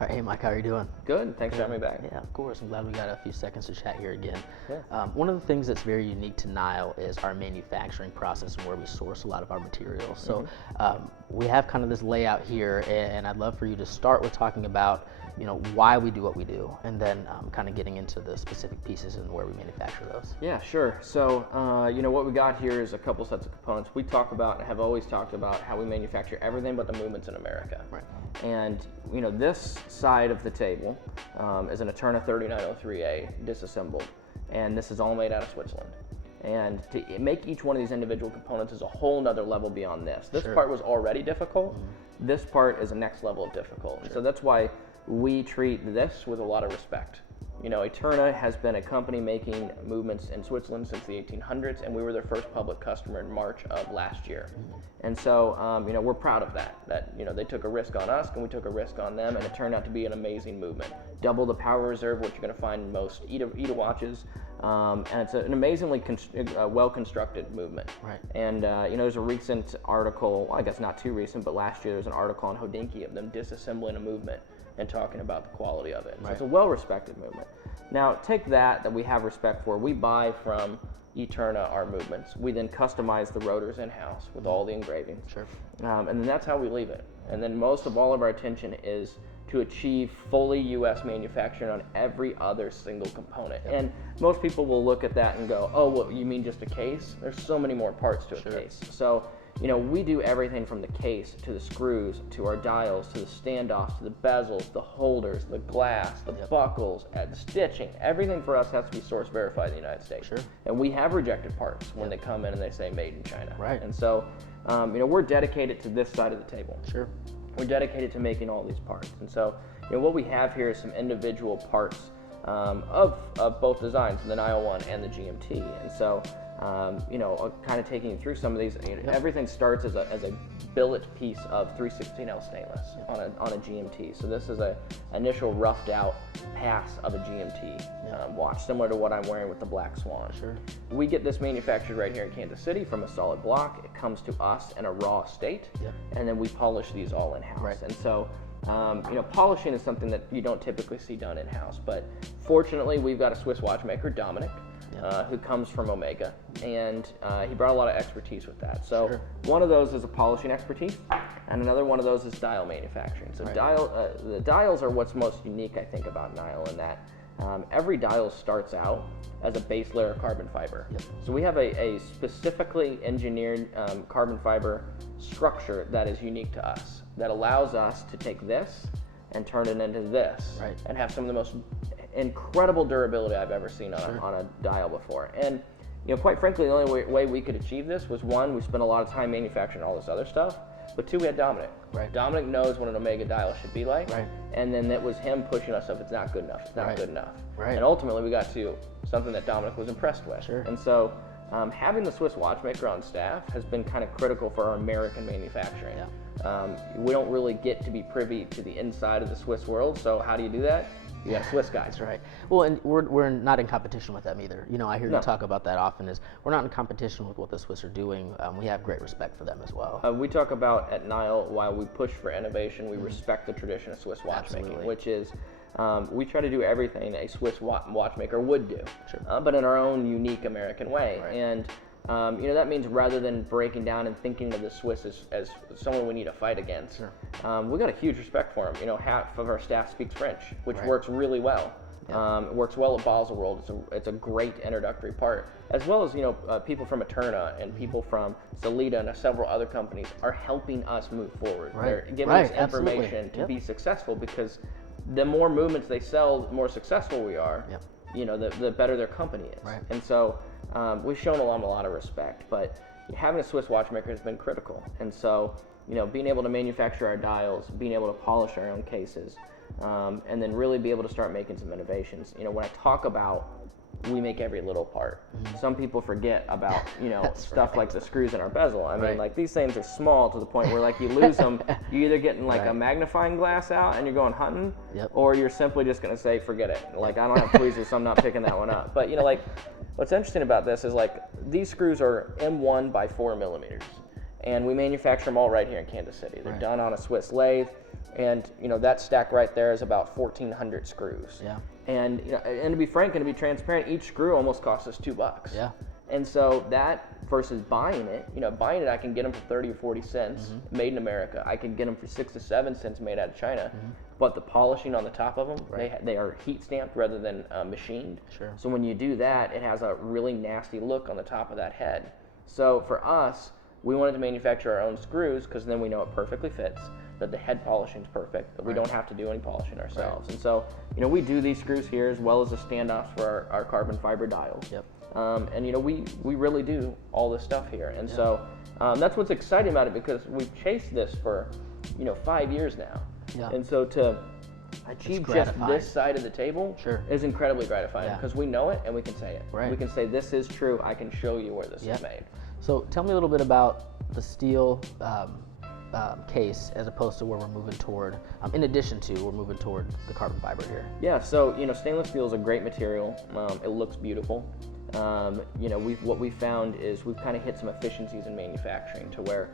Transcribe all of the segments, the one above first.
All right, hey Mike, how are you doing? Good, thanks for having me back. Yeah, of course. I'm glad we got a few seconds to chat here again. Yeah. One of the things that's very unique to Niall is our manufacturing process and where we source a lot of our materials. So we have kind of this layout here, and I'd love for you to start with talking about, why we do what we do, and then kind of getting into the specific pieces and where we manufacture those. Yeah, sure. So, what we got here is a couple sets of components. We talk about, and have always talked about, how we manufacture everything but the movements in America. Right. And, this side of the table is an Eterna 3903A disassembled, and this is all made out of Switzerland. And to make each one of these individual components is a whole nother level beyond this. This part was already difficult. This part is a next level of difficult. So that's why we treat this with a lot of respect. Eterna has been a company making movements in Switzerland since the 1800s, and we were their first public customer in March of last year. And so, we're proud of that, they took a risk on us and we took a risk on them, and it turned out to be an amazing movement. Double the power reserve, which you're going to find in most ETA watches, and it's an amazingly well-constructed movement. Right. And, there's a recent article, I guess not too recent, but last year there was an article on Hodinkee of them disassembling a movement and talking about the quality of it. So it's a well-respected movement. Now, take that we have respect for. We buy from Eterna our movements. We then customize the rotors in-house with all the engravings. Sure. And then that's how we leave it. And then most of all of our attention is to achieve fully U.S. manufacturing on every other single component. And most people will look at that and go, oh, well, you mean just a case? There's so many more parts to a case. So, we do everything from the case to the screws to our dials to the standoffs to the bezels, the holders, the glass, the buckles, and stitching. Everything for us has to be source verified in the United States. Sure. And we have rejected parts when they come in and they say made in China. Right. And so, we're dedicated to this side of the table. Sure. We're dedicated to making all these parts. And so, what we have here is some individual parts of both designs, the Niall one and the GMT. And so, kind of taking you through some of these. Everything starts as a billet piece of 316L stainless on a GMT. So this is a initial roughed out pass of a GMT watch, similar to what I'm wearing with the Black Swan. Sure. We get this manufactured right here in Kansas City from a solid block. It comes to us in a raw state, and then we polish these all in-house. Right. And so, polishing is something that you don't typically see done in-house, but fortunately we've got a Swiss watchmaker, Dominic, who comes from Omega, and he brought a lot of expertise with that. So one of those is a polishing expertise, and another one of those is dial manufacturing. So the dials are what's most unique, I think, about Niall, in that every dial starts out as a base layer of carbon fiber. So we have a specifically engineered carbon fiber structure that is unique to us, that allows us to take this and turn it into this, and have some of the most incredible durability I've ever seen on a dial before. And quite frankly, the only way we could achieve this was, one, we spent a lot of time manufacturing all this other stuff, but two, we had Dominic. Dominic knows what an Omega dial should be like, and then it was him pushing us up, it's not good enough, it's not good enough. And ultimately we got to something that Dominic was impressed with. And so having the Swiss watchmaker on staff has been kind of critical for our American manufacturing. We don't really get to be privy to the inside of the Swiss world, so how do you do that? You got Swiss guys. That's right. Well, and we're not in competition with them either. I hear you talk about that often, is we're not in competition with what the Swiss are doing. We have great respect for them as well. We talk about at Niall, while we push for innovation, we respect the tradition of Swiss watchmaking, which is we try to do everything a Swiss watchmaker would do, but in our own unique American way. And that means rather than breaking down and thinking of the Swiss as someone we need to fight against, we got a huge respect for them. Half of our staff speaks French, which works really well. It works well at Baselworld. It's a great introductory part, as well as people from Eterna and people from Salida and several other companies are helping us move forward. They're giving us information to be successful, because the more movements they sell, the more successful we are. The better their company is. And so we've shown them a lot of respect, but having a Swiss watchmaker has been critical. And so, being able to manufacture our dials, being able to polish our own cases, and then really be able to start making some innovations. When I talk about we make every little part, some people forget about, stuff like the screws in our bezel. I mean, like, these things are small to the point where, like, you lose them, you're either getting like a magnifying glass out and you're going hunting, or you're simply just going to say, forget it. Like, I don't have tweezers, so I'm not picking that one up. But, what's interesting about this is, like, these screws are M1 by 4 millimeters. and we manufacture them all right here in Kansas City. They're done on a Swiss lathe, and that stack right there is about 1,400 screws. Yeah. And and to be frank and to be transparent, each screw almost costs us $2. Yeah. And so that versus buying it, I can get them for 30 or 40 cents made in America. I can get them for 6 to 7 cents made out of China. But the polishing on the top of them, they are heat stamped rather than machined. Sure. So when you do that, it has a really nasty look on the top of that head. So for us, we wanted to manufacture our own screws because then we know it perfectly fits, that the head polishing is perfect, that we don't have to do any polishing ourselves. And so, we do these screws here as well as the standoffs for our carbon fiber dials. Yep. And we really do all this stuff here. And so that's what's exciting about it, because we've chased this for 5 years now. Yeah. And so to achieve just this side of the table is incredibly gratifying, because we know it and we can say it. Right. We can say this is true. I can show you where this is made. So tell me a little bit about the steel case as opposed to where we're moving toward, in addition to we're moving toward the carbon fiber here. Yeah, so stainless steel is a great material. It looks beautiful. What we found is we've kind of hit some efficiencies in manufacturing to where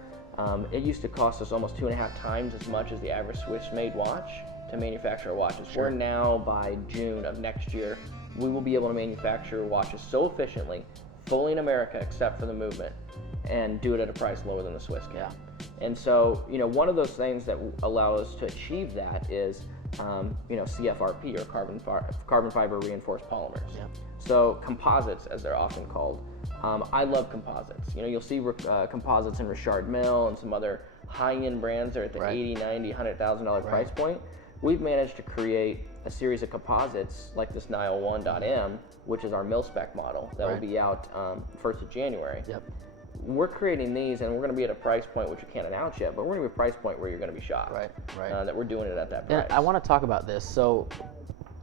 it used to cost us almost 2.5 times as much as the average Swiss-made watch to manufacture watches. We're now, by June of next year, we will be able to manufacture watches so efficiently, fully in America except for the movement, and do it at a price lower than the Swiss can. And so, one of those things that allow us to achieve that is, CFRP, or carbon fiber reinforced polymers. So composites, as they're often called. I love composites. You'll see composites in Richard Mille and some other high-end brands that are at the $80,000, $90,000, $100,000 price point. We've managed to create a series of composites like this Niall 1.M, which is our mil-spec model that will be out 1st of January. We're creating these, and we're going to be at a price point which we can't announce yet, but we're going to be a price point where you're going to be shocked that we're doing it at that price. And I want to talk about this. So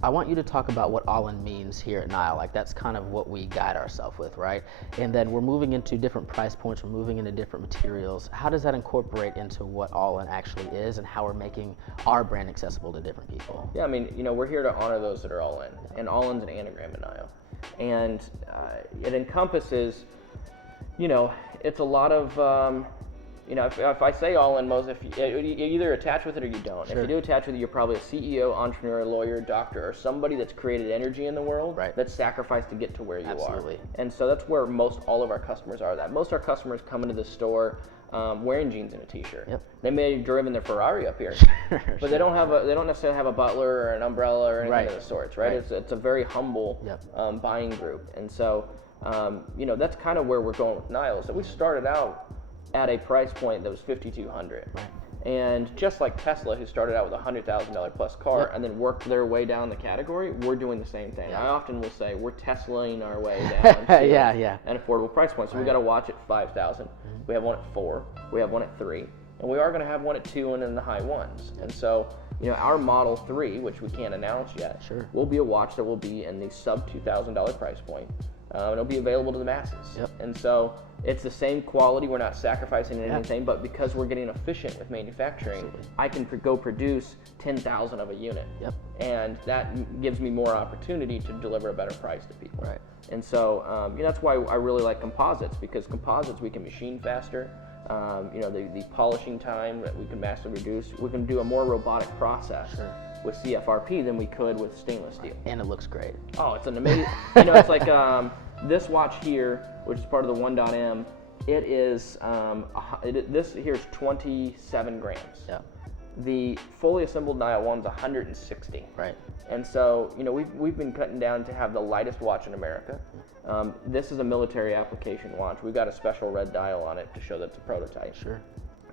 I want you to talk about what all-in means here at Niall. Like, that's kind of what we guide ourselves with, right? And then we're moving into different price points, we're moving into different materials. How does that incorporate into what all-in actually is, and how we're making our brand accessible to different people? Yeah, we're here to honor those that are all-in, and all-in's an anagram at Niall. And it encompasses, it's a lot of, if I say all-in, you either attach with it or you don't. If you do attach with it, you're probably a CEO, entrepreneur, lawyer, doctor, or somebody that's created energy in the world that's sacrificed to get to where you are. And so that's where most all of our customers are. Most of our customers come into the store wearing jeans and a t-shirt. They may have driven their Ferrari up here, but they don't necessarily have a butler or an umbrella or anything of the sorts, right? It's a very humble buying group. And so that's kind of where we're going with Niall. So we started out at a price point that was $5,200. And just like Tesla, who started out with a $100,000 plus car and then worked their way down the category, we're doing the same thing. I often will say we're Teslaing our way down to an affordable price point. So we got a watch at $5,000. We have one at $4,000. We have one at $3,000. And we are going to have one at $2,000 and in the high ones. And so, our Model 3, which we can't announce yet, will be a watch that will be in the sub $2,000 price point. It'll be available to the masses. And so it's the same quality. We're not sacrificing anything, but because we're getting efficient with manufacturing, I can go produce 10,000 of a unit. And that gives me more opportunity to deliver a better price to people. And so that's why I really like composites, because composites we can machine faster. The polishing time that we can massively reduce. We can do a more robotic process with CFRP than we could with stainless steel. And it looks great. Oh, it's an amazing, it's like this watch here, which is part of the 1.M, it is, this here is 27 grams. The fully assembled Niall 1's 160. And so, we've been cutting down to have the lightest watch in America. This is a military application watch. We've got a special red dial on it to show that it's a prototype.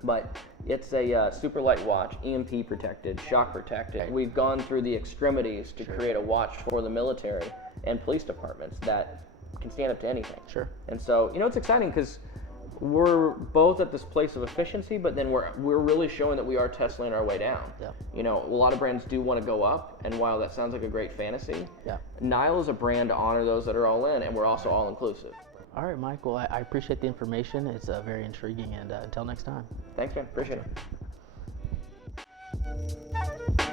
But it's a super light watch, EMP protected, shock protected. We've gone through the extremities to create a watch for the military and police departments that can stand up to anything. And so, it's exciting because we're both at this place of efficiency, but then we're really showing that we are Teslaing our way down. A lot of brands do want to go up, and while that sounds like a great fantasy, Niall is a brand to honor those that are all in, and we're also all inclusive. All right, Mike. Well, I appreciate the information. It's very intriguing, and until next time. Thanks, man. Appreciate it.